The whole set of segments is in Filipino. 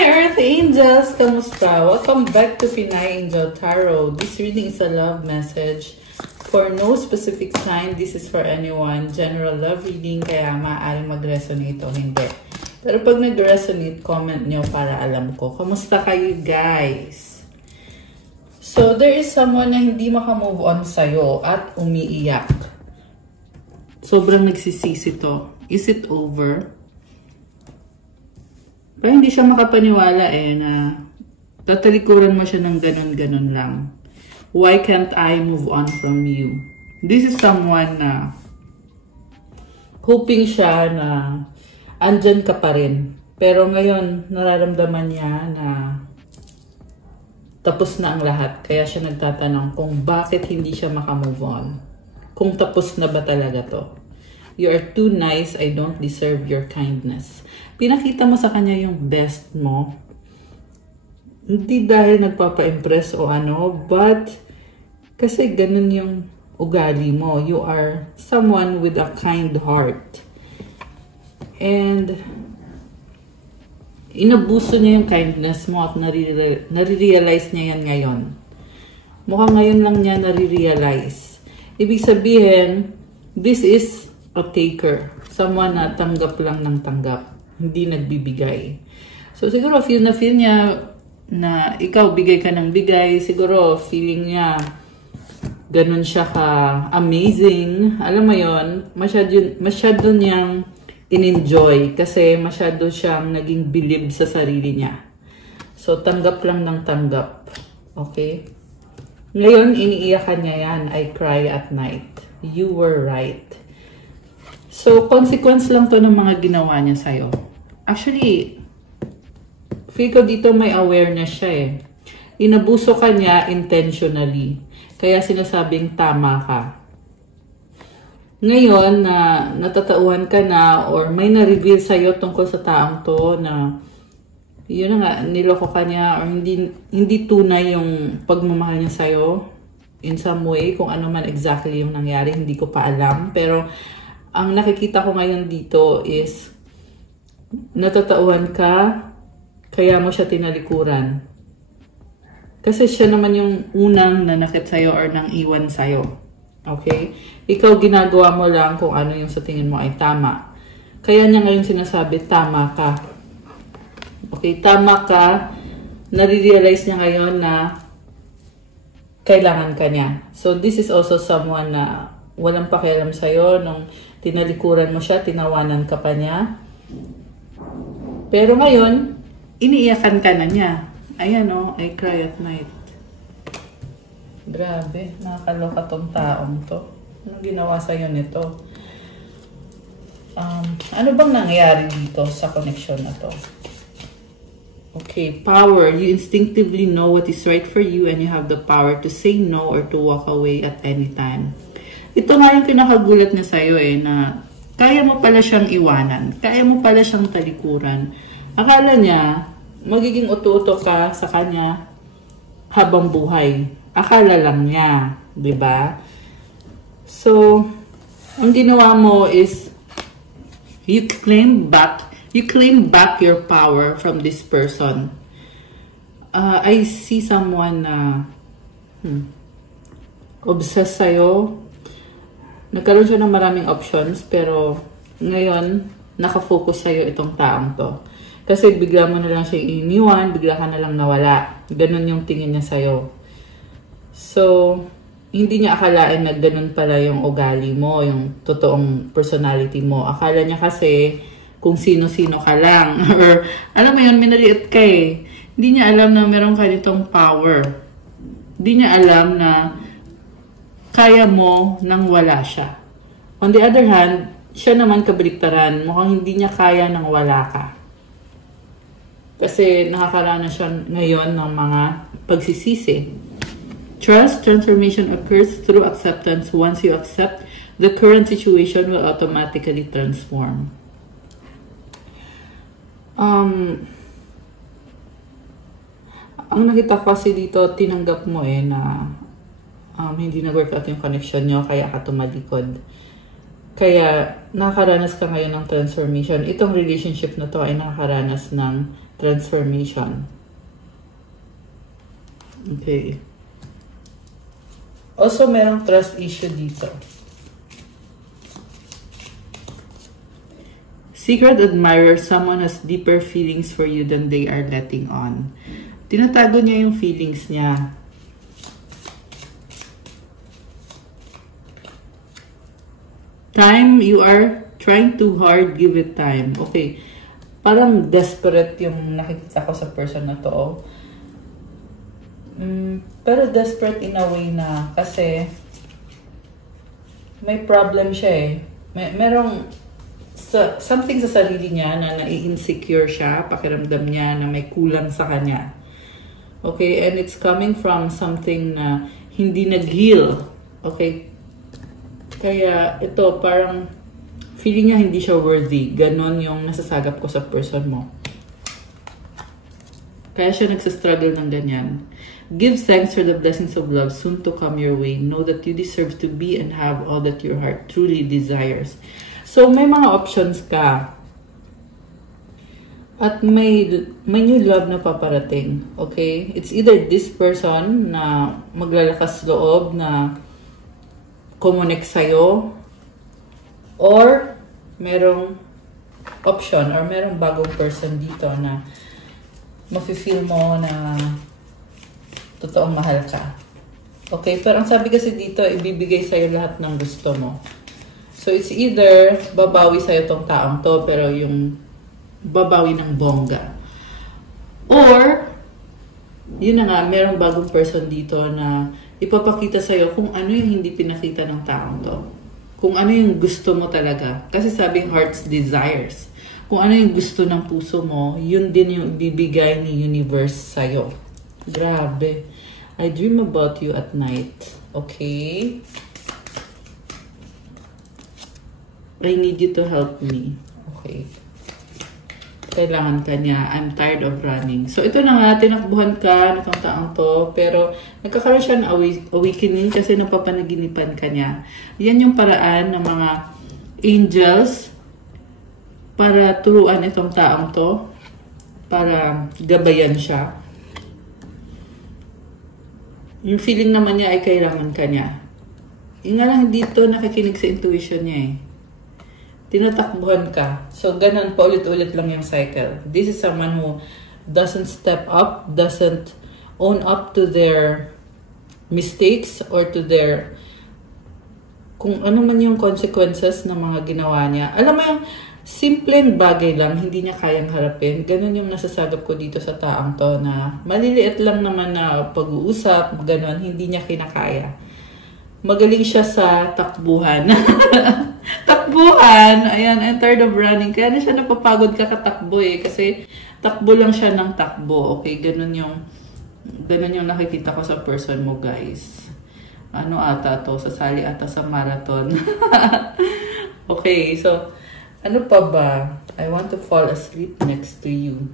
Earth Angels! Kamusta? Welcome back to Pinay Angel Tarot. This reading is a love message for no specific sign. This is for anyone. General love reading, kaya maaaring mag-resonate o hindi. Pero pag nag-resonate, comment nyo para alam ko. Kamusta kayo, guys? So, there is someone na hindi makamove on sa'yo at umiiyak. Sobrang nagsisisi to. Is it over? Pero hindi siya makapaniwala na tatalikuran mo siya ng ganun-ganun lang. Why can't I move on from you? This is someone na hoping siya na andyan ka pa rin. Pero ngayon, nararamdaman niya na tapos na ang lahat. Kaya siya nagtatanong kung bakit hindi siya makamove on. Kung tapos na ba talaga to. You are too nice, I don't deserve your kindness. Pinakita mo sa kanya yung best mo. Hindi dahil nagpapa-impress o ano, but kasi ganun yung ugali mo. You are someone with a kind heart. And inabuso niya yung kindness mo at nare-realize niya yan ngayon. Mukhang ngayon lang niya nare-realize. Ibig sabihin, this is a taker. Someone na tanggap lang ng tanggap. Hindi nagbibigay. So, siguro feel niya na ikaw bigay ka ng bigay. Siguro feeling niya ganun siya ka amazing. Alam mo yon, masyado niyang in-enjoy kasi masyado siyang naging believe sa sarili niya. So, tanggap lang ng tanggap. Okay? Ngayon, iniiyakan niya yan. I cry at night. You were right. So, consequence lang to ng mga ginawa niya sa'yo. Actually, feel ko dito may awareness siya Inabuso ka niya intentionally. Kaya sinasabing tama ka. Ngayon, na natatauhan ka na or may na-reveal sa'yo tungkol sa taong to na yun na nga, niloko ka niya or hindi tunay yung pagmamahal niya sa'yo in some way. Kung ano man exactly yung nangyari, hindi ko pa alam. Pero ang nakikita ko ngayon dito is natatauhan ka, kaya mo siya tinalikuran. Kasi siya naman yung unang nanakit sa'yo or nang iwan sa'yo. Okay? Ikaw ginagawa mo lang kung ano yung sa tingin mo ay tama. Kaya niya ngayon sinasabi, tama ka. Okay, tama ka. Nare-realize niya ngayon na kailangan ka niya. So, this is also someone na walang pakialam sa'yo. Nung tinalikuran mo siya, tinawanan ka pa niya. Pero ngayon, iniiyakan ka na niya. Ayan I cry at night. Grabe, nakakaloka tong taong to. Anong ginawa sa'yo nito? Ano bang nangyari dito sa connection na to? Okay, power. You instinctively know what is right for you and you have the power to say no or to walk away at any time. Ito nga yung kinakagulat niya sa'yo na kaya mo pala siyang iwanan. Kaya mo pala siyang talikuran. Akala niya, magiging uto-uto ka sa kanya habang buhay. Akala lang niya. Diba? So, ang ginawa mo is, you claim back your power from this person. I see someone na obsessed sa'yo. Nagkaroon siya ng maraming options, pero ngayon, nakafocus sa'yo itong taong to. Kasi bigla mo na lang siya iniwan, bigla ka na lang nawala. Ganon yung tingin niya sa'yo. So, hindi niya akalain na ganon pala yung ugali mo, yung totoong personality mo. Akala niya kasi kung sino-sino ka lang. Or, alam mo yun, minaliit ka Hindi niya alam na meron ka nitong power. Hindi niya alam na kaya mo nang wala siya. On the other hand, siya naman kabaliktaran. Mukhang hindi niya kaya nang wala ka. Kasi nakakaranas siya ngayon ng mga pagsisisi. Trust transformation occurs through acceptance. Once you accept, the current situation will automatically transform. Ang nakita ko kasi dito, tinanggap mo na hindi nag-work out yung connection nyo, kaya ka tumalikod. Kaya nakakaranas ka ngayon ng transformation. Itong relationship na to ay nakakaranas ng transformation. Okay. Also, merong trust issue dito. Secret admirer, someone has deeper feelings for you than they are letting on. Tinatago niya yung feelings niya. Time, you are trying too hard, give it time. Okay. Parang desperate yung nakikita ko sa person na to. Pero desperate in a way na kasi may problem siya eh. Merong something sa sarili niya na nai-insecure siya, pakiramdam niya na may kulang sa kanya. Okay, and it's coming from something na hindi nag-heal. Okay? Kaya ito parang feeling niya hindi siya worthy. Ganon yung nasasagap ko sa person mo. Kaya siya nagsastruggle ng ganyan. Give thanks for the blessings of love soon to come your way. Know that you deserve to be and have all that your heart truly desires. So, may mga options ka. At may new love na paparating. Okay? It's either this person na maglalakas loob na kumonek sa'yo, or merong option or merong bagong person dito na mafe-feel mo na totoong mahal ka. Okay? Pero ang sabi kasi dito, ibibigay sa'yo lahat ng gusto mo. So, it's either babawi sa'yo tong taong to, pero yung babawi ng bongga. Or, yun na nga, merong bagong person dito na ipapakita sa'yo kung ano yung hindi pinakita ng taong to. Kung ano yung gusto mo talaga. Kasi sabing heart's desires. Kung ano yung gusto ng puso mo, yun din yung ibibigay ni universe sa'yo. Grabe. I dream about you at night. Okay? I need you to help me. Okay. Kailangan ka niya. I'm tired of running. So, ito na nga, tinakbuhan ka nitong taong to, pero nagkakaroon siya ng awakening kasi napapanaginipan ka niya. Yan yung paraan ng mga angels para turuan itong taong to, para gabayan siya. Yung feeling naman niya ay kailangan ka niya. Yung nga lang dito nakikinig sa intuition niya eh. Tinatakbuhan ka. So, ganun, paulit-ulit lang yung cycle. This is someone who doesn't step up, doesn't own up to their mistakes or to their kung ano man yung consequences ng mga ginawa niya. Alam mo yung simpleng bagay lang, hindi niya kayang harapin. Ganun yung nasasagap ko dito sa taong to na maliliit lang naman na pag-uusap, ganun, hindi niya kinakaya. Magaling siya sa takbuhan. Takbuhan! Ayan, I'm tired of running. Kaya na siya napapagod kakatakbo eh. Kasi takbo lang siya ng takbo. Okay, ganun yung nakikita ko sa person mo, guys. Ano ata to? Sasali ata sa marathon. Okay, so, ano pa ba? I want to fall asleep next to you.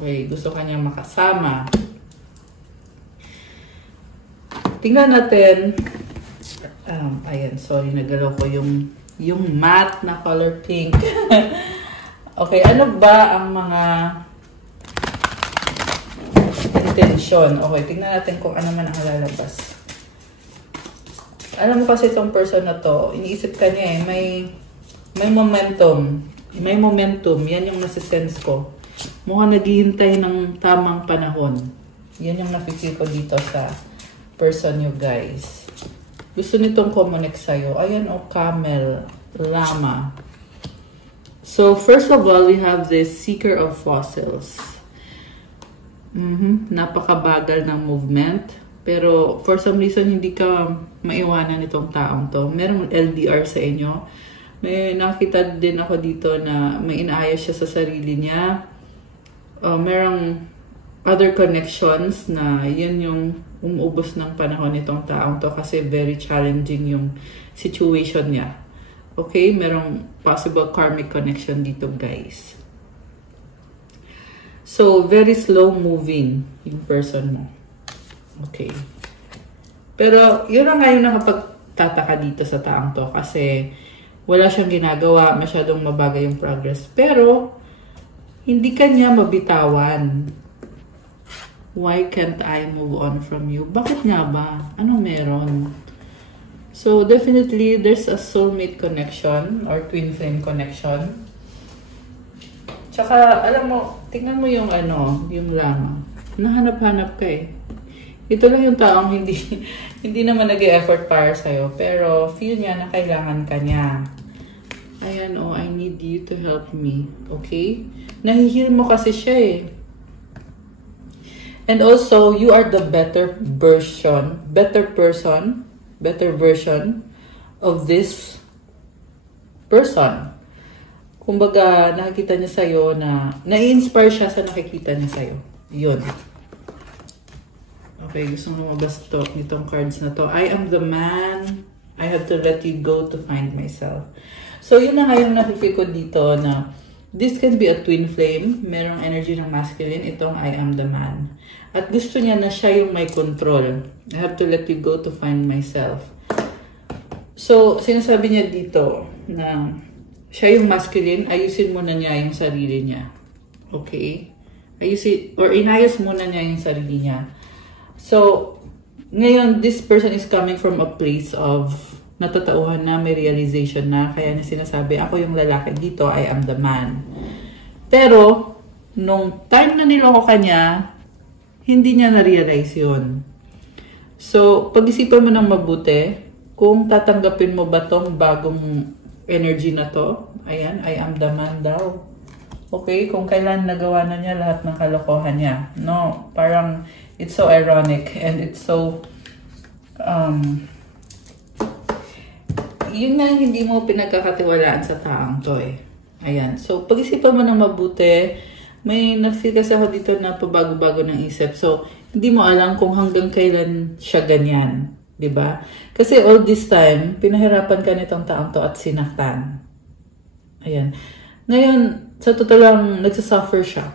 Okay, gusto kanyang makasama. Tingnan natin. Ayan, sorry, nagalaw ko yung matte na color pink. Okay, ano ba ang mga intention? Okay, tingnan natin kung ano man ang lalabas. Alam mo kasi itong person na to, iniisip ka niya eh, may momentum. May momentum. Yan yung nasisense ko. Mukhang naghihintay ng tamang panahon. Yan yung napipil ko dito sa person nyo, guys. Gusto nitong kumonek sa'yo. Ayan o, camel, llama. So, first of all, we have this seeker of fossils. Napakabagal ng movement. Pero, for some reason, hindi ka maiwanan itong taong to. Merong LDR sa inyo. May nakita din ako dito na may inaayos siya sa sarili niya. Merong other connections na yan yung umuubos ng panahon nitong taong to kasi very challenging yung situation niya. Okay? Merong possible karmic connection dito, guys. So, very slow moving yung person mo. Okay. Pero, yun na nga yung nakapagtataka dito sa taong to kasi wala siyang ginagawa, masyadong mabagay yung progress. Pero, Hindi ka niya mabitawan. Why can't I move on from you? Bakit nga ba? Anong meron? So, definitely, there's a soulmate connection or twin flame connection. Tsaka, alam mo, tingnan mo yung yung lama. Nahanap-hanap ka eh. Ito lang yung taong hindi naman nag-e-effort para sa'yo. Pero, feel niya na kailangan ka niya. Ayan, oh, I need you to help me. Okay? Nahihil mo kasi siya eh. And also, you are the better version of this person. Kumbaga, nakikita niya sa'yo na-inspire siya sa nakikita niya sa'yo. Yun. Okay, gusto mo lumabas nitong cards na to. I am the man. I have to let you go to find myself. So, yun na nga yung nafe-feel ko dito na this can be a twin flame. Merong energy ng masculine. Itong I am the man. At gusto niya na siya yung may control. I have to let you go to find myself. So, sinasabi niya dito na siya yung masculine, ayusin muna niya yung sarili niya. Okay? Inayos muna niya yung sarili niya. So, ngayon, this person is coming from a place of natatauhan na, may realization na, kaya na sinasabi, ako yung lalaki dito, I am the man. Pero, nung time na niloko kanya, hindi niya na-realize yun. So, pag-isipan mo ng mabuti, kung tatanggapin mo ba tong bagong energy na to, ayan, I am the man daw. Okay? Kung kailan nagawa na niya lahat ng kalokohan niya. No, parang, it's so ironic and it's so, yun nga hindi mo pinagkakatiwalaan sa taong to eh. Ayan. So, pag-isipan mo ng mabuti, may na-feel kasi ako dito na pabago-bago ng isip. So, hindi mo alam kung hanggang kailan siya ganyan. Diba? Kasi all this time, pinahirapan ka nitong taong to at sinaktan. Ayan. Ngayon, sa totoo lang, nagsasuffer siya.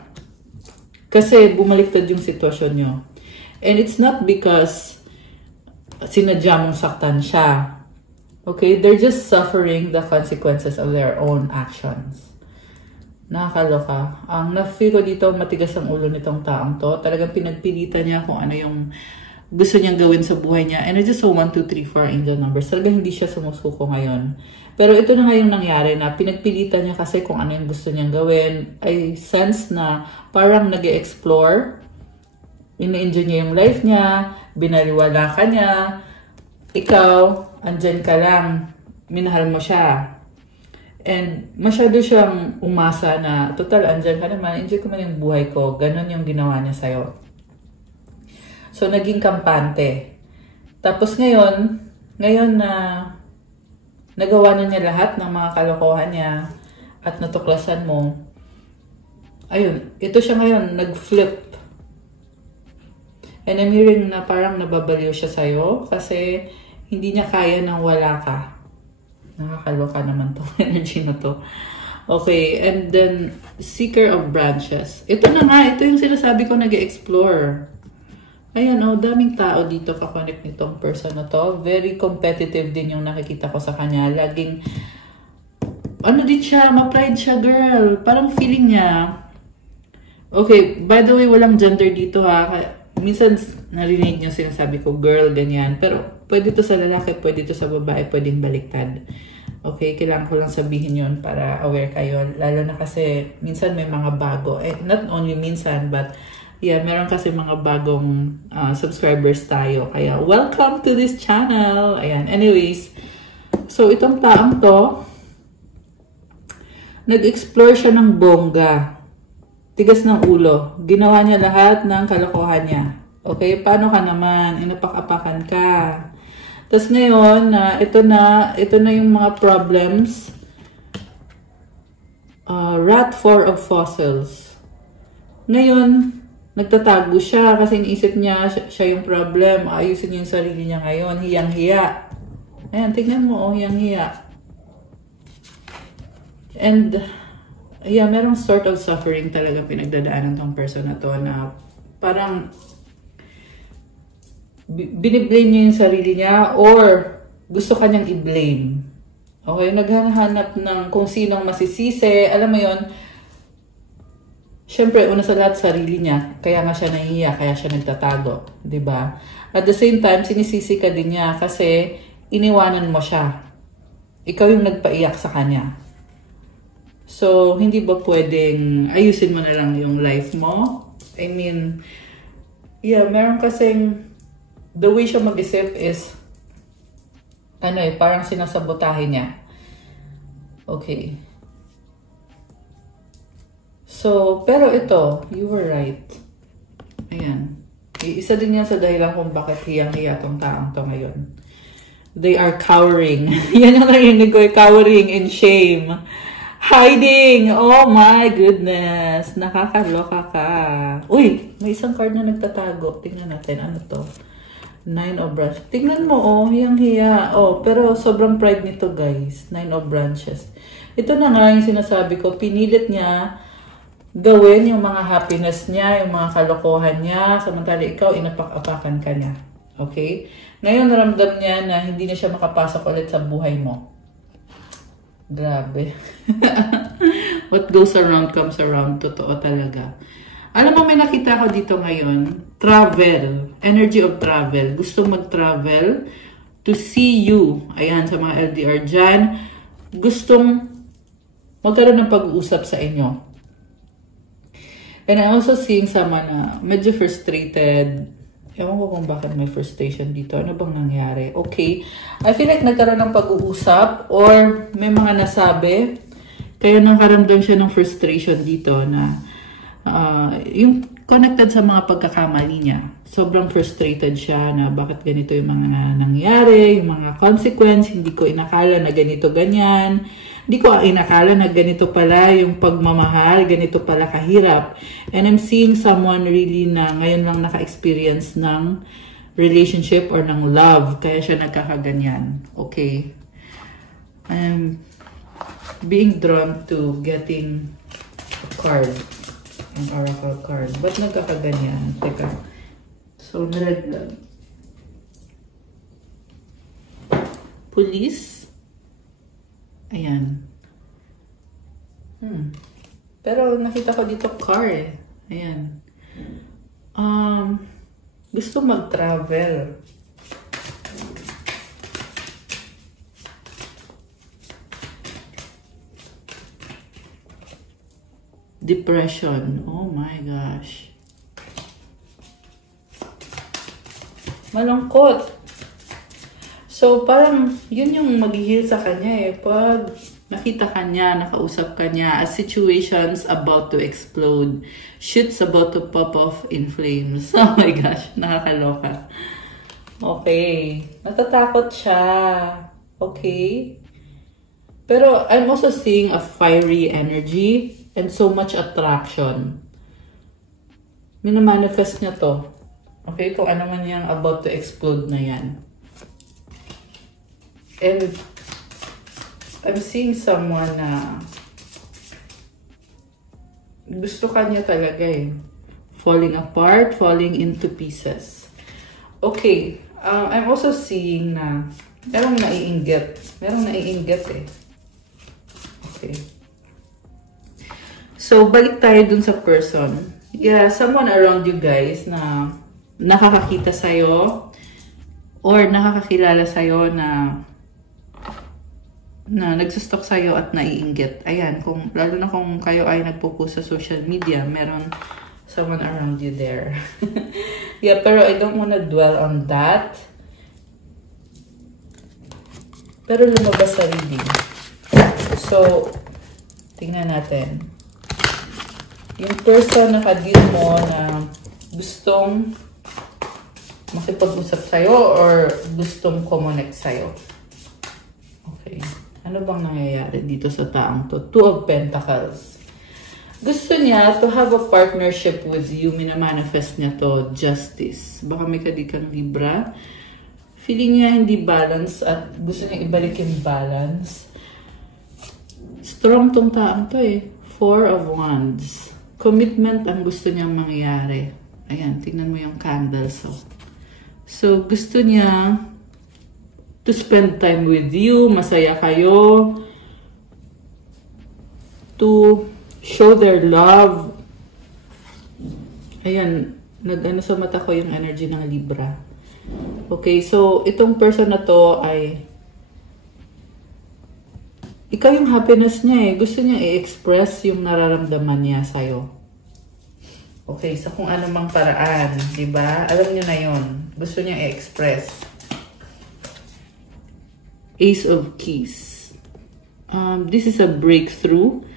Kasi bumaliktad yung sitwasyon nyo. And it's not because sinadya mong saktan siya. Okay? They're just suffering the consequences of their own actions. Nakakaloka. Ang na-feel ko dito, matigas ang ulo nitong taong to. Talagang pinagpilitan niya kung ano yung gusto niyang gawin sa buhay niya. And I just saw 1, 2, 3, 4 angel numbers. Talagang hindi siya sumusuko ngayon. Pero ito na nga yung nangyari na pinagpilitan niya kasi kung ano yung gusto niyang gawin. I sense na parang nag-e-explore. Ini-enjoy niya yung life niya. Binaliwala ka niya. Ikaw, andyan ka lang. Minahal mo siya. And masyado siyang umasa na, total, andyan ka naman. Enjoy ko man yung buhay ko. Ganon yung ginawa niya sa'yo. So, naging kampante. Tapos ngayon na nagawa na niya lahat ng mga kalokohan niya at natuklasan mo, ayun, ito siya ngayon, nag-flip. And I'm hearing na parang nababaliw siya sa'yo kasi hindi niya kaya nang wala ka. Nakakaloka naman tong energy na to. Okay, and then, Seeker of Branches. Ito na nga, ito yung sinasabi ko nag-explore. Ayan, oh, daming tao dito kakonect nitong person na to. Very competitive din yung nakikita ko sa kanya. Laging, ano din siya, ma-pride siya, girl. Parang feeling niya. Okay, by the way, walang gender dito ha. Minsan, narinig niyo sinasabi ko, girl, ganyan. Pero, pwede to sa lalaki, pwede to sa babae, pwedeng baliktad. Okay, kailangan ko lang sabihin yun para aware kayo. Lalo na kasi, minsan may mga bago. Eh, not only minsan, but yeah, meron kasi mga bagong subscribers tayo. Kaya, welcome to this channel. Ayan, anyways. So, itong taong to, nag-explore siya ng bongga. Tigas ng ulo. Ginawa niya lahat ng kalokohan niya. Okay, paano ka naman? Inapak-apakan ka. Tapos ngayon, ito na yung mga problems. Rat 4 of Fossils. Ngayon, nagtatago siya kasi iniisip niya siya yung problem. Ayusin niya yung sarili niya ngayon. Hiyang-hiya. Ayan, tingnan mo, oh, hiyang-hiya. And, yeah, merong sort of suffering talaga pinagdadaanan tong person na to na parang biniblame niya yung sarili niya or gusto kanyang i-blame. Okay, naghahanap ng kung sinong masisisi. Alam mo yon, Siyempre, una sa lahat, sarili niya. Kaya nga siya nahihiya, kaya siya nagtatago. 'Di ba? At the same time, sinisisi ka din niya kasi iniwanan mo siya. Ikaw yung nagpaiyak sa kanya. So, hindi ba pwedeng ayusin mo na lang yung life mo? I mean, yeah, meron kasing the way siya mag-isip is parang sinasabotahe niya. Okay. So, pero ito, you were right. Ayan. Isa din yan sa dahilan kung bakit hiyang-hiya tong taong to ngayon. They are cowering. Yan ang narinig ko, cowering in shame. Hiding! Oh my goodness! Nakakaloka ka. Uy! May isang card na nagtatago. Tingnan natin. Ano to? 9 of branches. Tingnan mo, hiyang-hiya. Pero sobrang pride nito, guys. 9 of branches. Ito na nga yung sinasabi ko. Pinilit niya gawin yung mga happiness niya, yung mga kalokohan niya. Samantala ikaw, inapak-apakan ka niya. Okay? Ngayon, naramdam niya na hindi na siya makapasok ulit sa buhay mo. Grabe. What goes around comes around. Totoo talaga. Alam mo, may nakita ko dito ngayon. Travel. Energy of travel. Gusto mag-travel to see you. Ayan, sa mga LDR dyan. Gustong magkaroon ng pag-uusap sa inyo. And I'm also seeing someone na medyo frustrated. Ewan ko kung bakit may frustration dito. Ano bang nangyari? Okay. I feel like nagkaroon ng pag-uusap or may mga nasabi. Kaya nakaramdam siya ng frustration dito na yung connected sa mga pagkakamali niya. Sobrang frustrated siya na bakit ganito yung mga nangyari, yung mga consequence. Hindi ko inakala na ganito ganyan. Hindi ko inakala na ganito pala yung pagmamahal, ganito pala kahirap. And I'm seeing someone really na ngayon lang naka-experience ng relationship or ng love. Kaya siya nagkakaganyan. Okay. I'm being drawn to getting a card. An oracle card. Ba't nagkakaganyan? Teka. So, nalaglag. Police. Ayan. Pero nakita ko dito car eh. Ayan. Gusto mag-travel. Depression. Oh my gosh. Malungkot. So, parang yun yung mag-heal sa kanya eh. Pag nakita ka niya, nakausap ka niya, as situations about to explode, shit's about to pop off in flames. Oh my gosh, nakakaloka. Okay. Natatakot siya. Okay. Pero I'm also seeing a fiery energy and so much attraction. Minamanifest niya to. Okay, kung ano man yung about to explode na yan. And I'm seeing someone na gusto ka niya talaga eh. Falling apart, falling into pieces. Okay, I'm also seeing na merong naiinggit. Merong naiinggit eh. Okay. So, balik tayo dun sa person. Yeah, someone around you guys na nakakakita sa'yo or nakakakilala sa'yo na nagsustok sa'yo at naiinggit. Ayan, lalo na kung kayo ay nagpo-post sa social media, meron someone around you there. Yeah, pero I don't wanna dwell on that. Pero lumabas sa reading. So, tingnan natin. Yung person na ka-deal mo na gustong makipag-usap sa'yo or gustong connect sa'yo. Okay. Ano bang nangyayari dito sa taong to? Two of Pentacles. Gusto niya to have a partnership with you. Minamanifest niya to justice. Baka may kadikang Libra. Feeling niya hindi balance at gusto niya ibalik yung balance. Strong tong taong to eh. Four of Wands. Commitment ang gusto niyang mangyari. Ayan, tingnan mo yung candles. So, gusto niya to spend time with you, masaya kayo, to show their love, Ayan, nag-ano sa mata ko yung energy ng Libra. Okay, so itong person na to ay ikaw yung happiness niya eh. Gusto niya i-express yung nararamdaman niya sa'yo. Okay, sa kung ano mang paraan, di ba? Alam niyo na yon. Gusto niya i-express. Ace of Keys. This is a breakthrough.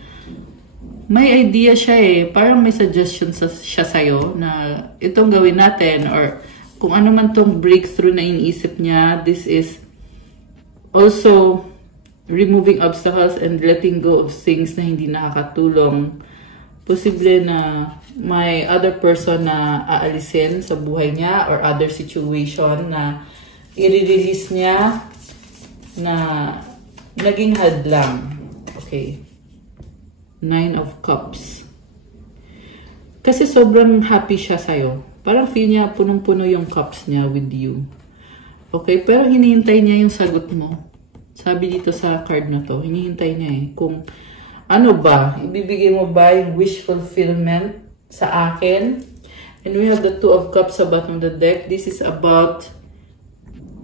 May idea siya eh. Parang may suggestion siya sa'yo na itong gawin natin or kung ano man tong breakthrough na iniisip niya, this is also removing obstacles and letting go of things na hindi nakakatulong. Posible na may other person na aalisin sa buhay niya or other situation na i-release niya na naging hadlang. Okay. 9 of Cups. Kasi sobrang happy siya sa'yo. Parang feel niya punong-puno yung cups niya with you. Okay, pero hinihintay niya yung sagot mo. Sabi dito sa card na to, hinihintay niya eh. Kung ano ba, ibibigay mo ba yung wish fulfillment sa akin? And we have the 2 of Cups sa bottom of the deck. This is about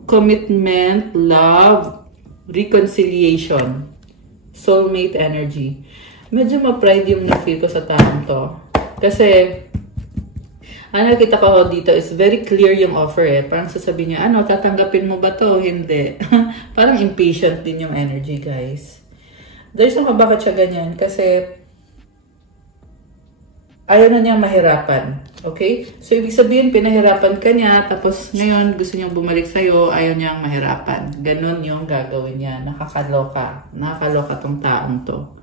commitment, love, reconciliation, soulmate energy. Medyo ma-pride yung na-feel ko sa taong to. Kasi, ano nakita ko dito is very clear yung offer eh. Parang sasabihin niya, ano, tatanggapin mo ba to? Hindi. Parang impatient din yung energy, guys. There's no bakit siya ganyan. Kasi, ayaw na niya mahirapan. Okay? So, ibig sabihin, pinahirapan ka niya, tapos ngayon, gusto niyang bumalik sa'yo, ayaw niyang mahirapan. Ganon yung gagawin niya. Nakakaloka. Nakakaloka tong taong to.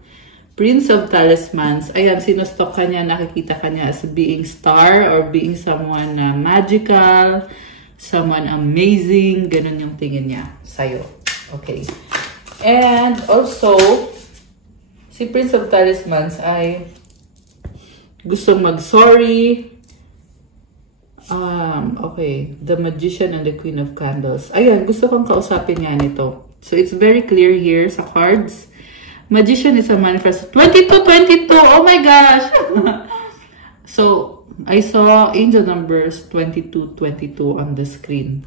Prince of Talismans, ayan, sinustok ka niya, nakikita ka niya as being star or being someone na magical, someone amazing, ganun yung tingin niya sa'yo. Okay. And also, si Prince of Talismans ay gustong mag-sorry. Okay, the Magician and the Queen of Candles. Ayan, gusto kong kausapin niya nito. So, it's very clear here sa cards. Magician is a manifest. 22! Oh my gosh! So, I saw angel numbers 22 on the screen.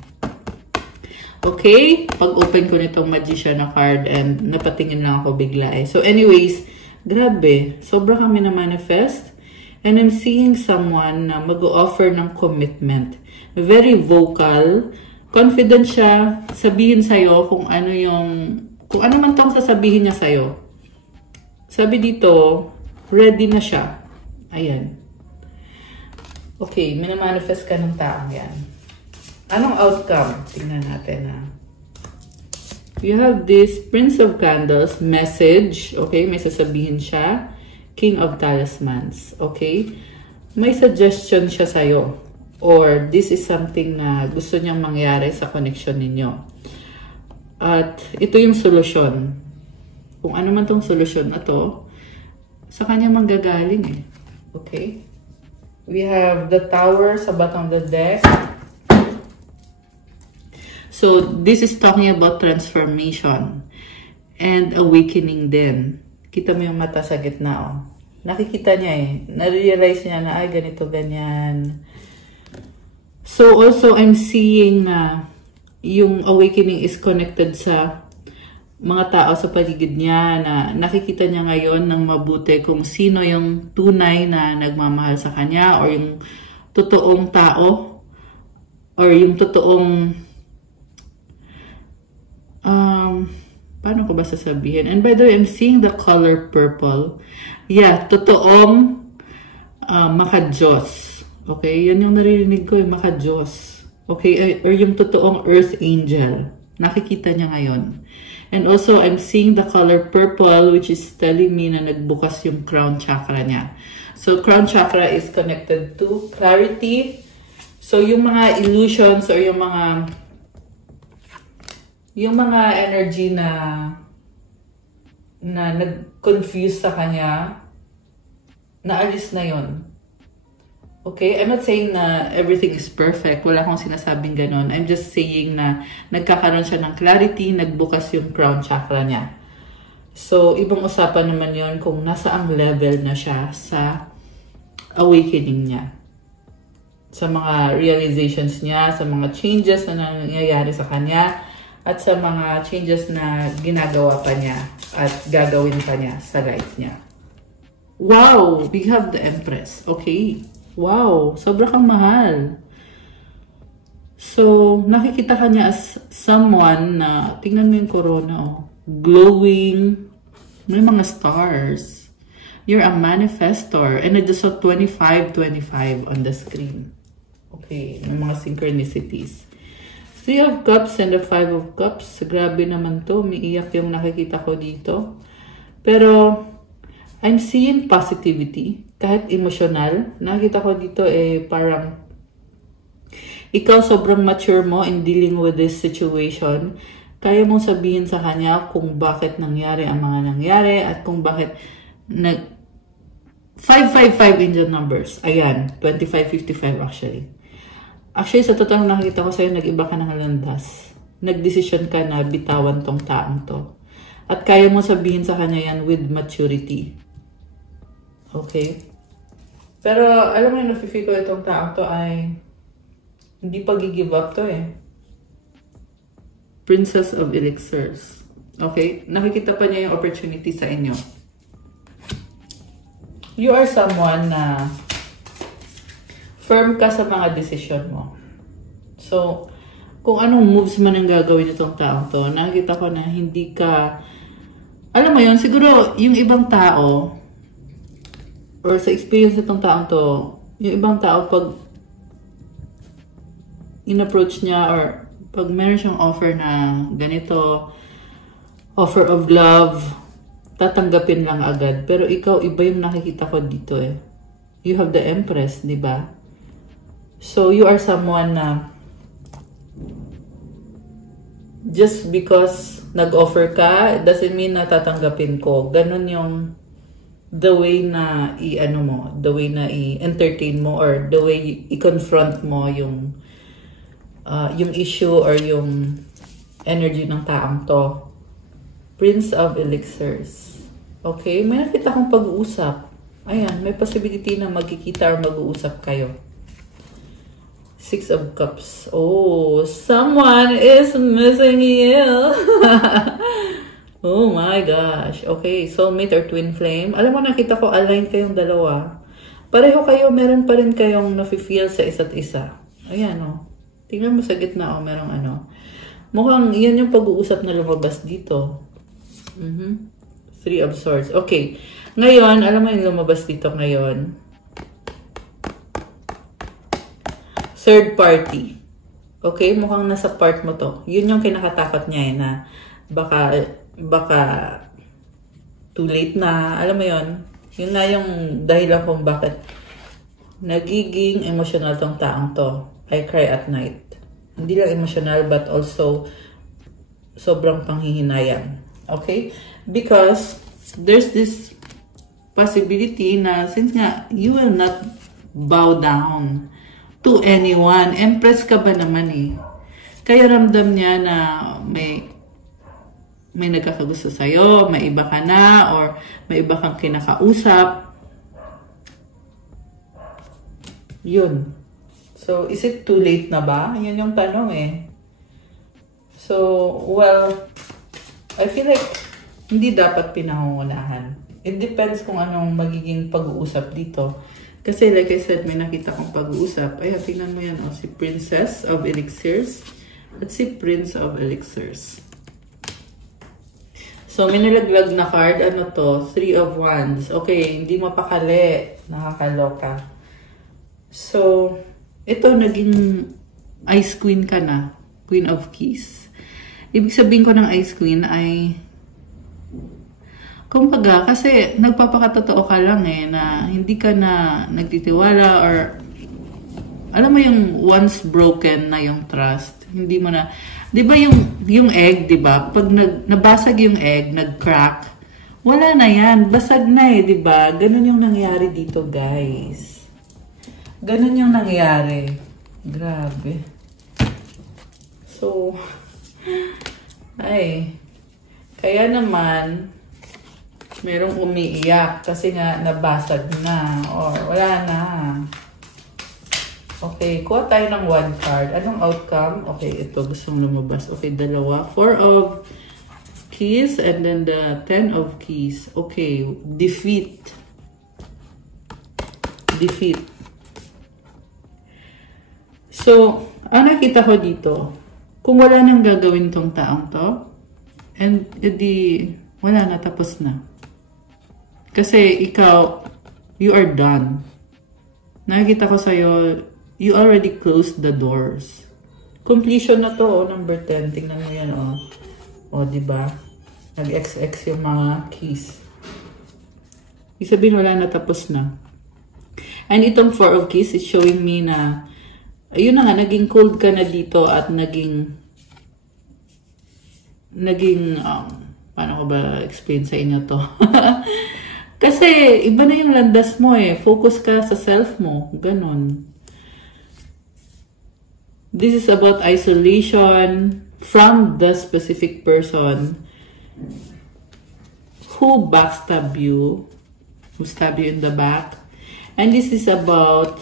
Okay? Pag-open ko nitong Magician na card and napatingin lang ako bigla eh. So anyways, grabe. Sobra kami na manifest. And I'm seeing someone na mag-offer ng commitment. Very vocal. Confident siya. Sabihin sa'yo kung ano man tong sasabihin niya sa'yo. Sabi dito, ready na siya. Ayan. Okay, minamanifest ka ng taong yan. Anong outcome? Tingnan natin ha. You have this Prince of Candles message. Okay, may sasabihin siya. King of Talismans. Okay? May suggestion siya sa'yo. Or this is something na gusto niyang mangyari sa connection ninyo. At ito yung solusyon. Kung ano man tong solusyon na to, sa kanya manggagaling eh. Okay? We have the Tower sa bottom of the deck. So, this is talking about transformation and awakening din. Kita mo yung mata sa gitna oh. Nakikita niya eh. Na-realize niya na ay ganito, ganyan. So, also I'm seeing na yung awakening is connected sa mga tao sa paligid niya na nakikita niya ngayon ng mabuti kung sino yung tunay na nagmamahal sa kanya or yung totoong tao or yung totoong paano ko ba sasabihin? And by the way, I'm seeing the color purple. Yeah, totoong maka-Diyos. Okay? Yan yung naririnig ko, yung maka-Diyos. Okay? Or yung totoong earth angel. Nakikita niya ngayon. And also, I'm seeing the color purple, which is telling me na nagbukas yung crown chakra niya. So, crown chakra is connected to clarity. So, yung mga illusions or yung mga energy na nag-confuse sa kanya, naalis na yon. Okay? I'm not saying na everything is perfect. Wala akong sinasabing ganon. I'm just saying na nagkakaroon siya ng clarity, nagbukas yung crown chakra niya. So, ibang usapan naman yon kung nasa ang level na siya sa awakening niya. sa mga realizations niya, sa mga changes na nangyayari sa kanya, at sa mga changes na ginagawa pa niya at gagawin pa niya sa life niya. Wow! We have the Empress. Okay. Wow! Sobra kang mahal. So, nakikita ka niya as someone na, tingnan mo yung corona, oh. Glowing. May mga stars. You're a manifestor. And I just saw 25-25 on the screen. Okay. May mga synchronicities. 3 of Cups and the 5 of Cups. Grabe naman to. Umiiyak yung nakikita ko dito. Pero, I'm seeing positivity. Kahit emotional. Nakita ko dito parang ikaw sobrang mature mo in dealing with this situation. Kaya mong sabihin sa kanya kung bakit nangyari ang mga nangyari at kung bakit 555 angel numbers. Ayan, 2555 actually. Actually, sa totoong nakikita ko sa'yo, nag-iba ka ng landas. Nagdesisyon ka na bitawan tong taong to. At kaya mo sabihin sa kanya yan with maturity. Okay? Pero, alam mo yung nafe-feel ko itong taong to ay hindi pa gi-give up to Princess of Elixirs. Okay? Nakikita pa niya yung opportunity sa inyo. You are someone na firm ka sa mga decision mo. So, kung anong moves man ang gagawin itong taong to, nakikita ko na hindi ka, alam mo yun, siguro yung ibang tao, or sa experience itong taong to, yung ibang tao pag in-approach niya or pag meron siyang offer na ganito, offer of love, tatanggapin lang agad. Pero ikaw, iba yung nakikita ko dito You have the Empress, di ba? So, you are someone na just because nag-offer ka, doesn't mean na tatanggapin ko. Ganon yung the way na the way na i-entertain mo or the way i-confront mo yung issue or yung energy ng taong to. Prince of Elixirs. Okay? May nakita kong pag-uusap. Ayan, may possibility na magkikita or mag-uusap kayo. 6 of Cups. Oh, someone is missing you. Oh my gosh. Okay, soulmate or twin flame. Alam mo, nakita ko, align kayong dalawa. Pareho kayo, meron pa rin kayong nafe-feel sa isa't isa. Ayan, oh. Tingnan mo sa gitna, merong mukhang yan yung pag-uusap na lumabas dito. 3 of Swords. Okay. Ngayon, alam mo yung lumabas dito ngayon? Third party. Okay? Mukhang nasa part mo to. Yun yung kinakatakot niya na baka too late na. Alam mo yun? Yun nga yung dahilan kung bakit nagiging emotional tong taong to. I cry at night. Hindi lang emotional but also sobrang panghihinayang. Okay? Because there's this possibility na since nga you will not bow down to anyone. Empress ka ba naman Kaya ramdam niya na may nagkakagusto sa'yo, may iba ka na, or may iba kang kinakausap. Yun. So, is it too late na ba? Yan yung tanong So, well, I feel like hindi dapat pinangungunahan. It depends kung anong magiging pag-uusap dito. Kasi like I said, may nakita kong pag-uusap. Ay, tingnan mo yan. Si Princess of Elixirs at si Prince of Elixirs. So, may nalaglag na card. Ano to? 3 of Wands. Okay, hindi mapakali. Nakakaloka. So, ito, naging Ice Queen ka na. Queen of Keys. Ibig sabihin ko ng Ice Queen ay, kumbaga, kasi nagpapakatotoo ka lang na hindi ka na nagtitiwala or, alam mo yung once broken na yung trust. Hindi mo na, di ba yung egg, di ba? Pag nabasag yung egg, nag-crack, wala na yan. Basag na di ba? Ganun yung nangyari dito, guys. Ganun yung nangyari. Grabe. So, kaya naman, merong umiiyak kasi nga nabasag na or wala na. Okay, kuha tayo ng 1 card. Anong outcome? Okay, ito gustong lumabas. Okay, dalawa. 4 of keys and then the 10 of keys. Okay, defeat. Defeat. So, ang nakita ko dito, kung wala nang gagawin tong taong to, and edi, wala na, tapos na. Kasi ikaw, you are done. Nakikita ko sa'yo, you already closed the doors. Completion na to, oh, number 10. Tingnan mo yan, oh. Oh, diba? Nag-XX yung mga keys. Ibig sabihin, wala na, tapos na. And itong 4 of keys is showing me na, ayun na nga, naging cold ka na dito at naging, paano ko ba explain sa inyo to? Kasi, iba na yung landas mo eh. Focus ka sa self mo. Ganon. This is about isolation from the specific person who backstab you, who stabbed you in the back. And this is about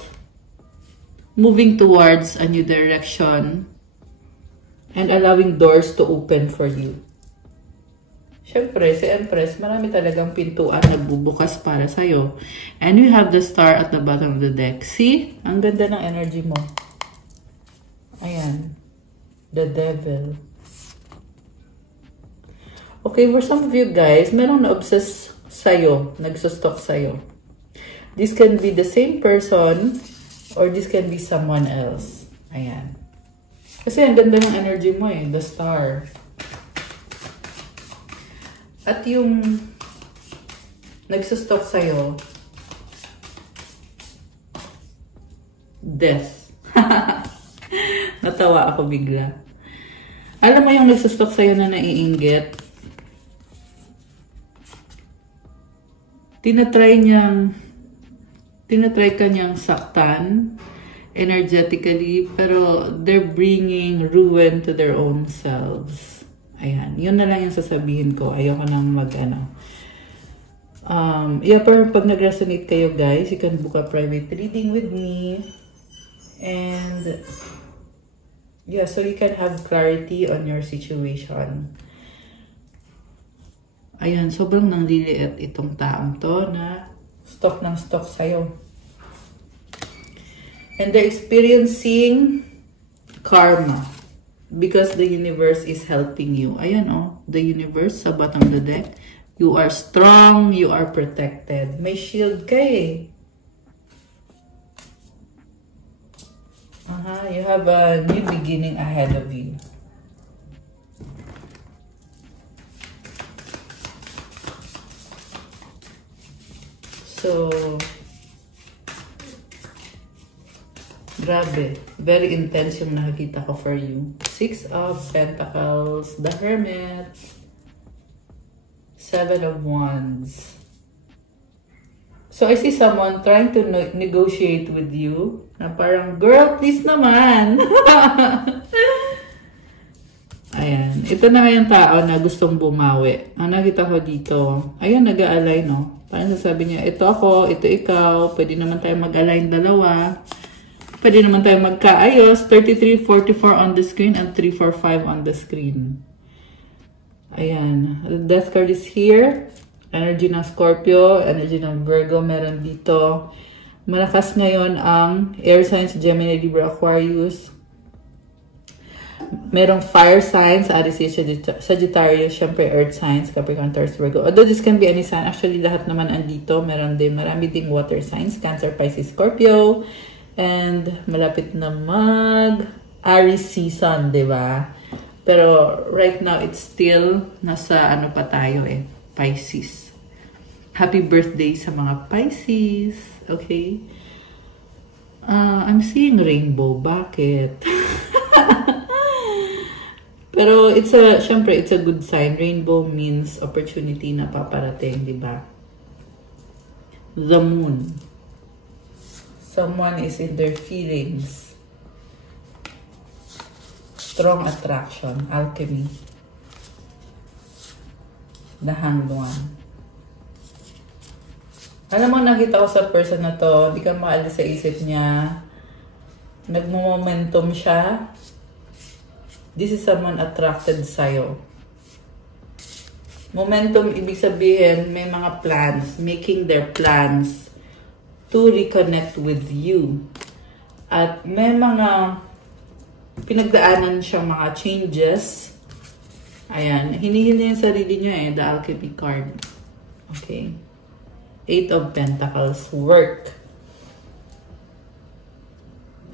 moving towards a new direction and allowing doors to open for you. Siyempre, si Empress, marami talagang pintuan nagbubukas para sa'yo. And we have the star at the bottom of the deck. See? Ang ganda ng energy mo. Ayan. The Devil. Okay, for some of you guys, meron na-obsess sa'yo, nagsustok sa'yo. This can be the same person or this can be someone else. Ayan. Kasi ang ganda ng energy mo eh, the Star. At yung nagsustok sa'yo, Death. Natawa ako bigla. Alam mo yung nagsustok sa'yo na naiinggit? Tinatry ka niyang saktan energetically, pero they're bringing ruin to their own selves. Ayan. Yun na lang yung sasabihin ko. Ayoko nang yeah, pero pag nag-resonate kayo guys, you can book a private reading with me. And yeah, so you can have clarity on your situation. Ayan, sobrang nangliliit itong taong to na stock ng stock sa'yo. And they're experiencing karma because the universe is helping you. Ayan, oh, the universe sa bottom of the deck. You are strong, you are protected. May shield ka eh. You have a new beginning ahead of you. So, grabe. Very intense yung nakikita ko for you. 6 of Pentacles, the Hermit, 7 of Wands. So, I see someone trying to negotiate with you. Na parang, girl, please naman. Ayan. Ito na yung tao na gustong bumawi. Ang nakita ko dito, ayun, nag-a-align, no? Parang sasabi niya, ito ako, ito ikaw. Pwede naman tayo mag-align dalawa. Pwede naman tayo magkaayos. 3344 on the screen and 345 on the screen. Ayan. The Death card is here. Energy ng Scorpio, energy ng Virgo, meron dito. Malakas ngayon ang air signs, Gemini, Libra, Aquarius. Merong fire signs, Aries, Sagittarius, syempre earth signs, Capricorn, Taurus, Virgo. Although this can be any sign, actually lahat naman andito. Meron din, marami ding water signs, Cancer, Pisces, Scorpio. And malapit na Aries season, di ba? Pero right now, it's still nasa ano pa tayo eh, Pisces. Happy birthday sa mga Pisces. Okay? I'm seeing rainbow. Bakit? Pero syempre, it's a good sign. Rainbow means opportunity na paparating, di ba? The Moon. Someone is in their feelings. Strong attraction. Alchemy. The Hanged One. Alam mo, nakita ko sa person na to, di ka maalis sa isip niya. Nagmo-momentum siya. This is someone attracted sa'yo. Momentum, ibig sabihin, may mga plans, making their plans to reconnect with you. At may mga pinagdaanan siyang mga changes. Ayan, hinihintay yung sarili niyo the Alchemy card. Okay. 8 of Pentacles, work.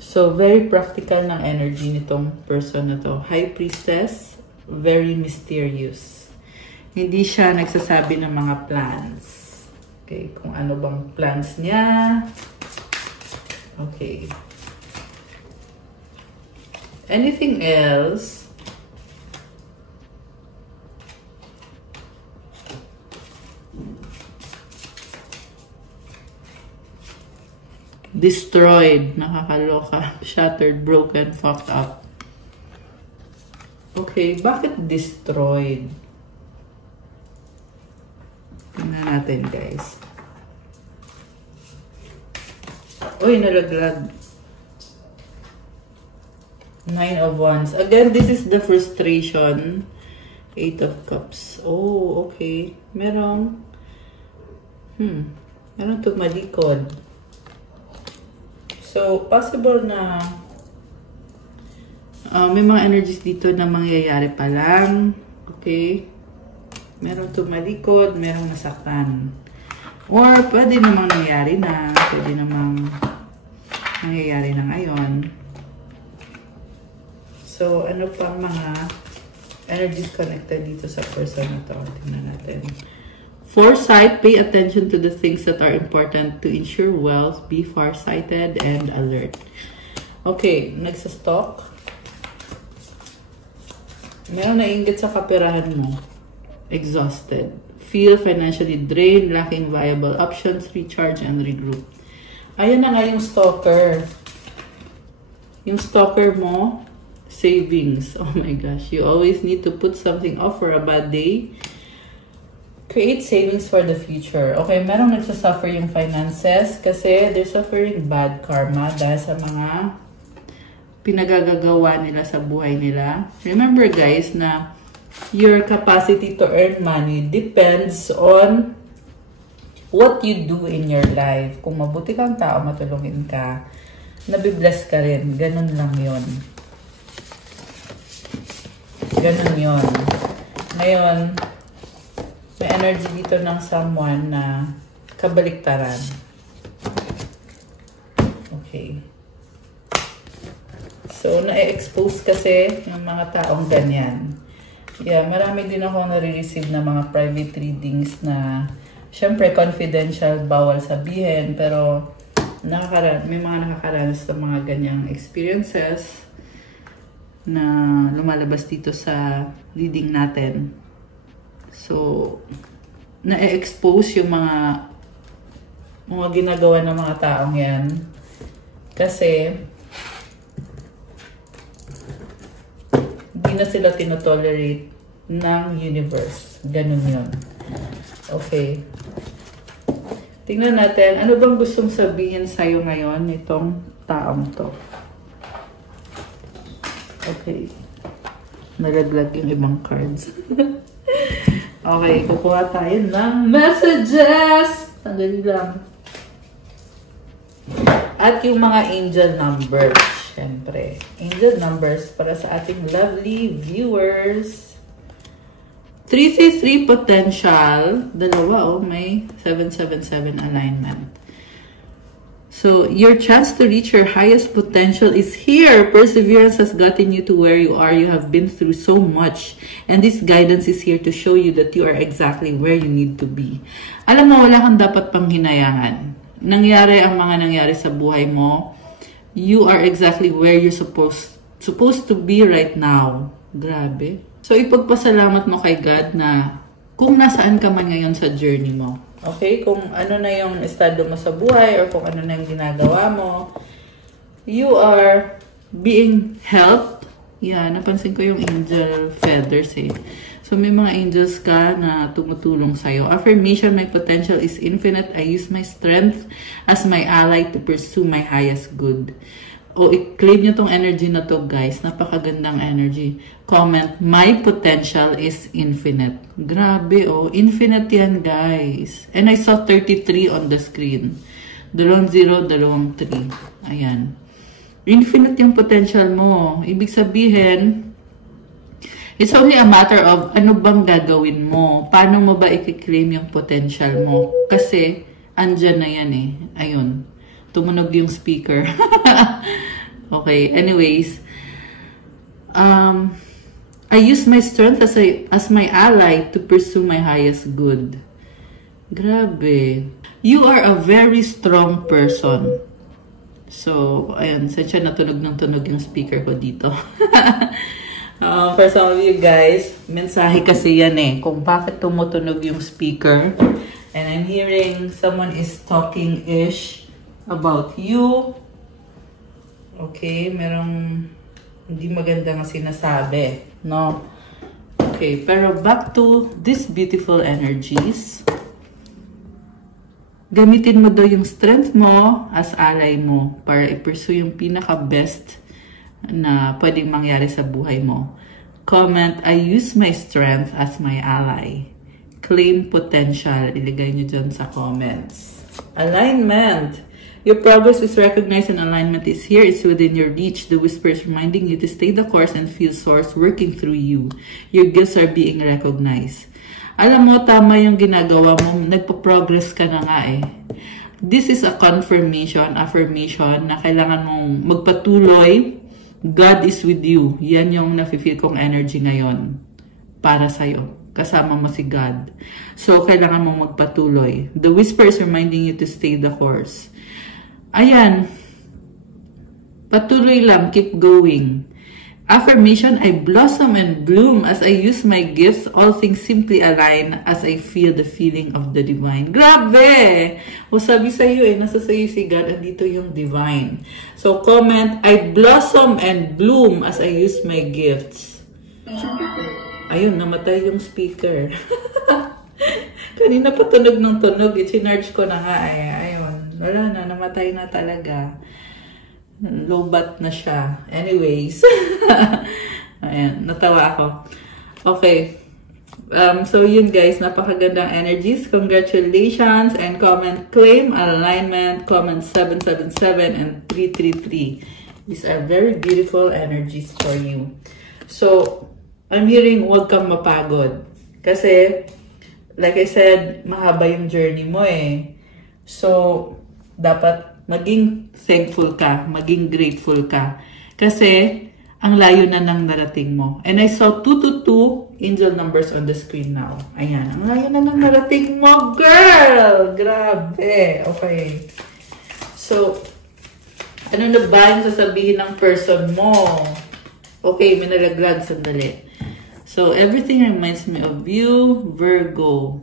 So, very practical ng energy nitong person na to. High Priestess, very mysterious. Hindi siya nagsasabi ng mga plans. Okay, kung ano bang plans niya. Okay. Anything else? Destroyed, nakakaloka, shattered, broken, fucked up. Okay, bakit destroyed? Tingnan natin, guys. Uy, nalaglag. 9 of Wands. Again, this is the frustration. 8 of Cups. Oh, okay. Merong tumalikod. So, possible na may mga energies dito na mangyayari pa lang. Okay? Merong tumalikod, merong nasaktan. Or, pwede namang nangyari na. Pwede namang nangyayari na ngayon. So, ano pa mga energies connected dito sa person na to? Tingnan natin. Foresight, pay attention to the things that are important to ensure wealth. Be farsighted and alert. Okay, nagsastalk. Meron nainggit sa kaperahan mo. Exhausted. Feel financially drained, lacking viable options, recharge and regroup. Ayan na nga yung stalker. Yung stalker mo, savings. Oh my gosh, you always need to put something off for a bad day. Create savings for the future. Okay, merong nagsasuffer yung finances kasi they're suffering bad karma dahil sa mga pinagagagawa nila sa buhay nila. Remember guys na your capacity to earn money depends on what you do in your life. Kung mabuti kang tao, matulungin ka, nabibless ka rin. Ganun lang yon. Ganun yon. Ngayon, may energy dito ng someone na kabaliktaran. Okay. So, na-expose kasi yung mga taong ganyan. Yeah, marami din ako nare-receive na mga private readings na syempre confidential, bawal sabihin, pero may mga nakakaranas ng mga ganyang experiences na lumalabas dito sa reading natin. So, na-expose yung mga ginagawa ng mga taong yan. Kasi, hindi na sila tinotolerate ng universe. Ganun yun. Okay. Tingnan natin, ano bang gustong sabihin sa'yo ngayon itong taong to? Okay. Nalaglag yung ibang cards. Okay, kukuha tayo ng messages. Tanggalin lang. At yung mga angel numbers, syempre. Angel numbers para sa ating lovely viewers. 333 potential. Dalawa, may 777 alignment. So, your chance to reach your highest potential is here. Perseverance has gotten you to where you are. You have been through so much. And this guidance is here to show you that you are exactly where you need to be. Alam mo, wala kang dapat pang hinayangan. Nangyari ang mga nangyari sa buhay mo. You are exactly where you're supposed to be right now. Grabe. So, ipagpasalamat mo kay God na kung nasaan ka man ngayon sa journey mo. Okay? Kung ano na yung estado mo sa buhay or kung ano na yung ginagawa mo, you are being helped. Yeah, napansin ko yung angel feathers eh. So, may mga angels ka na tumutulong sa'yo. Affirmation, my potential is infinite. I use my strength as my ally to pursue my highest good. O i-claim nyo tong energy na to, guys. Napakagandang energy. Comment, my potential is infinite. Grabe, oh. Infinite yan, guys. And I saw 33 on the screen. 2 0, 2 3. Ayan. Infinite yung potential mo. Ibig sabihin, it's only a matter of ano bang gagawin mo. Paano mo ba i-claim yung potential mo? Kasi, andyan na yan eh. Ayun. Tumunog yung speaker. Okay, anyways. I use my strength as my ally to pursue my highest good. Grabe. You are a very strong person. So, ayun. Sadya natunog ng tunog yung speaker ko dito. For some of you guys, mensahe kasi yan eh. Kung bakit tumutunog yung speaker. And I'm hearing someone is talking-ish about you. Okay, merong hindi maganda nga sinasabi, no? Okay, pero back to these beautiful energies. Gamitin mo daw yung strength mo as ally mo para i-pursue yung pinaka-best na pwedeng mangyari sa buhay mo. Comment, I use my strength as my ally. Claim potential. Iligay nyo dyan sa comments. Alignment. Your progress is recognized and alignment is here. It's within your reach. The whisper is reminding you to stay the course and feel source working through you. Your gifts are being recognized. Alam mo, tama yung ginagawa mo. Nagpo-progress ka na nga eh. This is a confirmation, affirmation na kailangan mong magpatuloy. God is with you. Yan yung nafe-feel kong energy ngayon para sa'yo. Kasama mo si God. So, kailangan mong magpatuloy. The whisper is reminding you to stay the course. Ayan. Patuloy lang. Keep going. Affirmation, I blossom and bloom as I use my gifts. All things simply align as I feel the feeling of the divine. Grabe! O sabi sa'yo eh, nasa sa'yo si God, andito yung divine. So comment, I blossom and bloom as I use my gifts. Ayun, namatay yung speaker. Kanina pa tunog ng tunog. I-charge ko na nga eh. Ayun. Wala na. Namatay na talaga. Lobat na siya. Anyways. Ayan. Natawa ako. Okay. So yun guys. Napakagandang energies. Congratulations. And comment claim alignment. Comment 777 and 333. These are very beautiful energies for you. So, I'm hearing huwag kang mapagod. Kasi, like I said, mahaba yung journey mo eh. So, dapat maging thankful ka, maging grateful ka. Kasi, ang layo na nang narating mo. And I saw 222 angel numbers on the screen now. Ayan, ang layo na nang narating mo, girl! Grabe! Okay. So, ano na ba yung sasabihin ng person mo? Okay, may nalaglag, sandali. So, everything reminds me of you, Virgo.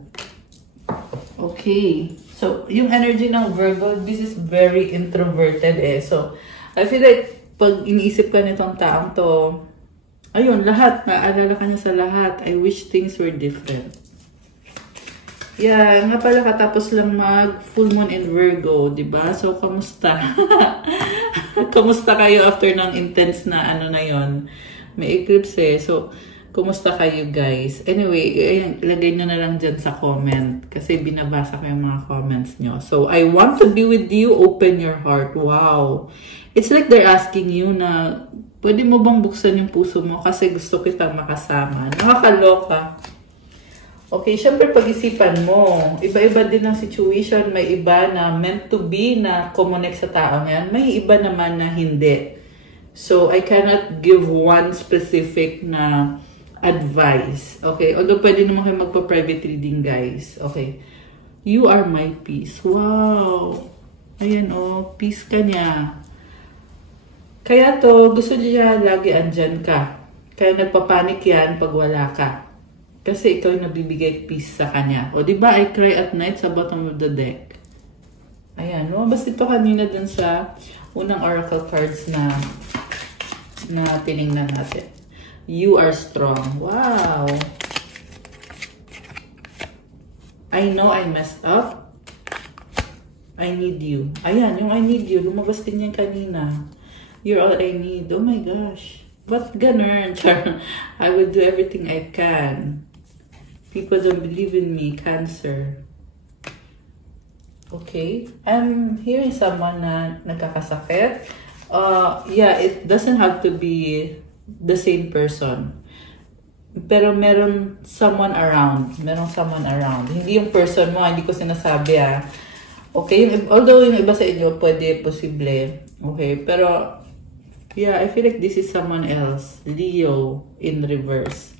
Okay. So, yung energy ng Virgo, this is very introverted eh. So, I feel like, pag iniisip ka nitong taong to, ayun, lahat, naaalala ka niya sa lahat. I wish things were different. Yeah, nga pala katapos lang mag full moon in Virgo, diba? So, kamusta? Kamusta kayo after ng intense na ano na yon? May eclipse eh. So, kumusta kayo guys? Anyway, ilagay nyo na lang dyan sa comment kasi binabasa ko yung mga comments nyo. So, I want to be with you. Open your heart. Wow. It's like they're asking you na pwede mo bang buksan yung puso mo kasi gusto kitang makasama. Nakakaloka. Okay, syempre pag-isipan mo. Iba-iba din ang situation. May iba na meant to be na kumonek sa taong yan. May iba naman na hindi. So, I cannot give one specific na advice. Okay? Although pwede naman kayo magpa-private reading, guys. Okay. You are my peace. Wow. Ayan, oh. Peace ka niya. Kaya to, gusto niya lagi andyan ka. Kaya nagpapanik yan pag wala ka. Kasi ikaw yung nabibigay peace sa kanya. O, diba? I cry at night sa bottom of the deck. Ayan. Lumabas ito kanina dun sa unang oracle cards na tinignan natin. You are strong. Wow. I know I messed up. I need you. Ayan, yung I need you. Lumabas din yan kanina. You're all I need. Oh my gosh. What ganun? I will do everything I can. People don't believe in me. Cancer. Okay. I'm hearing someone na nagkakasakit. Yeah, it doesn't have to be the same person. Pero meron someone around. Meron someone around. Hindi yung person mo. Hindi ko sinasabi Okay, although yung iba sa inyo, pwede, posible. Okay, pero yeah, I feel like this is someone else. Leo in reverse.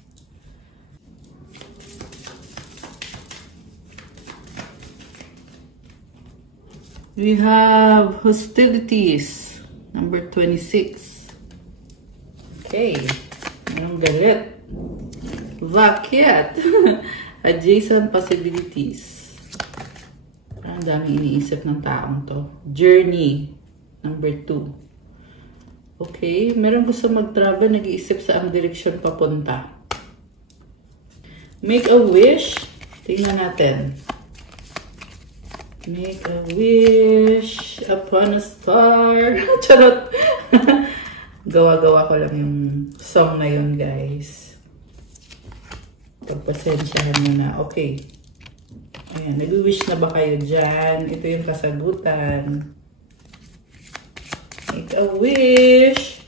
We have hostilities. Number 26. Okay. Anong galit? Vakyat. Adjacent possibilities. Ang daming iniisip ng taong to. Journey. Number 2. Okay. Meron gusto mag-travel, nag-iisip sa ang direksyon papunta. Make a wish. Tingnan natin. Make a wish upon a star. Charot. Gawa-gawa ko lang yung song na yun, guys. Pagpasensyahan mo na. Okay. Ayan, nag-wish na ba kayo dyan? Ito yung kasagutan. Make a wish.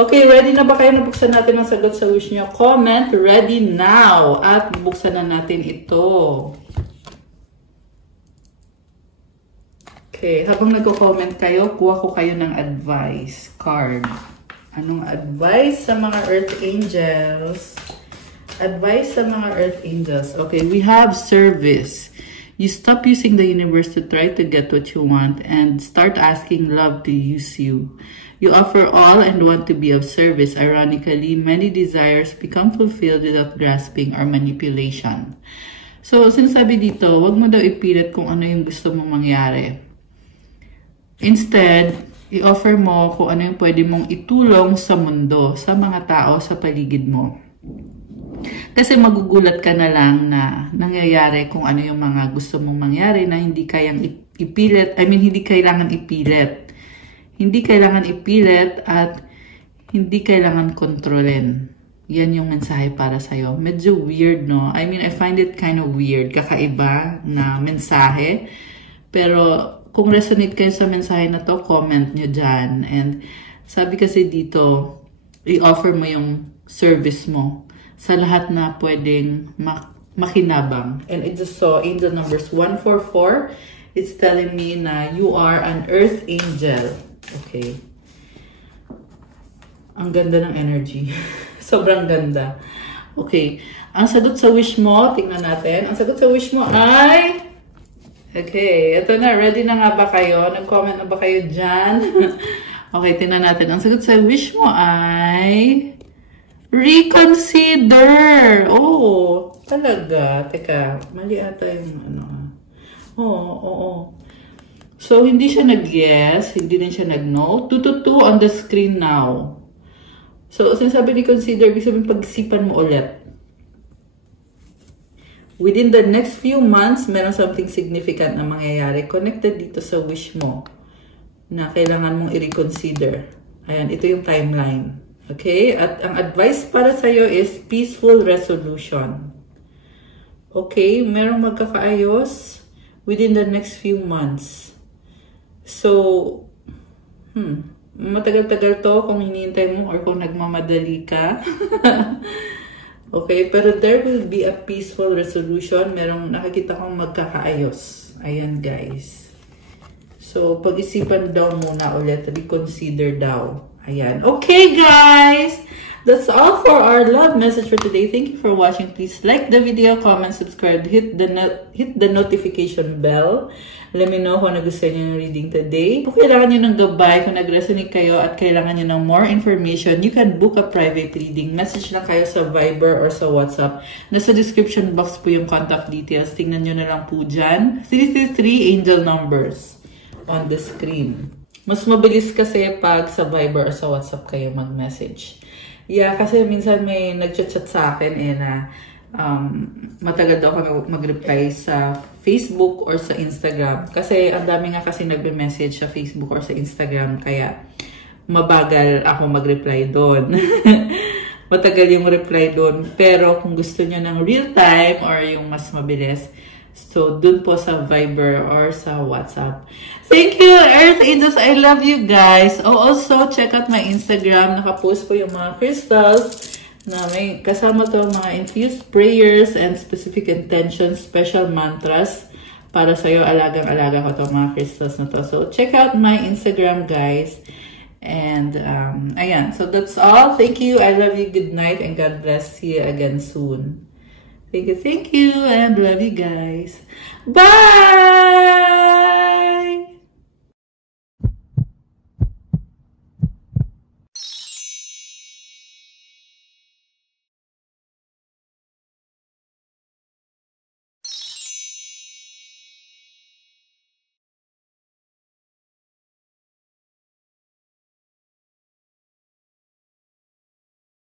Okay, ready na ba kayo? Nabuksan natin ang sagot sa wish nyo. Comment, ready now. At buksan na natin ito. Okay, habang nagko-comment kayo, kuha ko kayo ng advice card. Anong advice sa mga Earth Angels? Advice sa mga Earth Angels. Okay, we have service. You stop using the universe to try to get what you want and start asking love to use you. You offer all and want to be of service. Ironically, many desires become fulfilled without grasping or manipulation. So, sinasabi dito, wag mo daw ipilit kung ano yung gusto mong mangyari. Instead, i-offer mo kung ano yung pwede mong itulong sa mundo, sa mga tao, sa paligid mo. Kasi magugulat ka na lang na nangyayari kung ano yung mga gusto mong mangyari na hindi kayang ipilit. I mean, hindi kailangan ipilit. Hindi kailangan ipilit at hindi kailangan kontrolin. Yan yung mensahe para sa'yo. Medyo weird, no? I mean, I find it kind of weird. Kakaiba na mensahe. Pero kung resonate kayo sa mensahe na to, comment nyo dyan. And sabi kasi dito, i-offer mo yung service mo sa lahat na pwedeng makinabang. And I just saw angel numbers 144. It's telling me na you are an earth angel. Okay. Ang ganda ng energy. Sobrang ganda. Okay. Ang sagot sa wish mo, tingnan natin. Ang sagot sa wish mo ay... Okay, ito na. Ready na nga ba kayo? Nag-comment na ba kayo dyan? Okay, tingnan natin. Ang sagot sa wish mo ay... Reconsider! Oh, talaga. Teka, mali ata yung ano. Oo. So, hindi siya nag-yes. Hindi din siya nag-no. 2 on the screen now. So, sinasabi reconsider, ibig sabihin pag-isipan mo ulit. Within the next few months, meron something significant na mangyayari connected dito sa wish mo na kailangan mong i-reconsider. Ayan, ito yung timeline. Okay? At ang advice para sa'yo is peaceful resolution. Okay? Merong magkakaayos within the next few months. So, matagal-tagal to kung hinihintay mo or kung nagmamadali ka. Okay, pero there will be a peaceful resolution. Merong nakikita kong magkakaayos. Ayan, guys. So, pag-isipan daw muna ulit. Reconsider daw. Ayan. Okay, guys! That's all for our love message for today. Thank you for watching. Please like the video, comment, subscribe, hit the notification bell. Let me know kung nagustuhan niyo yung reading today. Kung kailangan niyo ng gabay, kung nag-resonate kayo at kailangan niyo ng more information, you can book a private reading. Message lang kayo sa Viber or sa WhatsApp. Nasa description box po yung contact details. Tingnan niyo na lang po dyan. 333 angel numbers on the screen. Mas mabilis kasi pag sa Viber or sa WhatsApp kayo mag-message. Yeah, kasi minsan may nag-chat sa akin na matagal daw kami mag-reply sa Facebook or sa Instagram. Kasi ang dami nga kasi nagbe-message sa Facebook or sa Instagram. Kaya mabagal ako mag-reply doon. Matagal yung reply doon. Pero kung gusto nyo ng real time or yung mas mabilis, so dun po sa Viber or sa WhatsApp. Thank you, Earth Angels. I love you guys. Oh, also, check out my Instagram. Nakapost ko yung mga crystals na may kasama to mga infused prayers and specific intentions, special mantras para sa'yo. Alagang-alaga ko to mga crystals na to. So, check out my Instagram, guys. And, ayan. So, that's all. Thank you. I love you. Good night. And God bless. See you again soon. Thank you. And love you guys. Bye!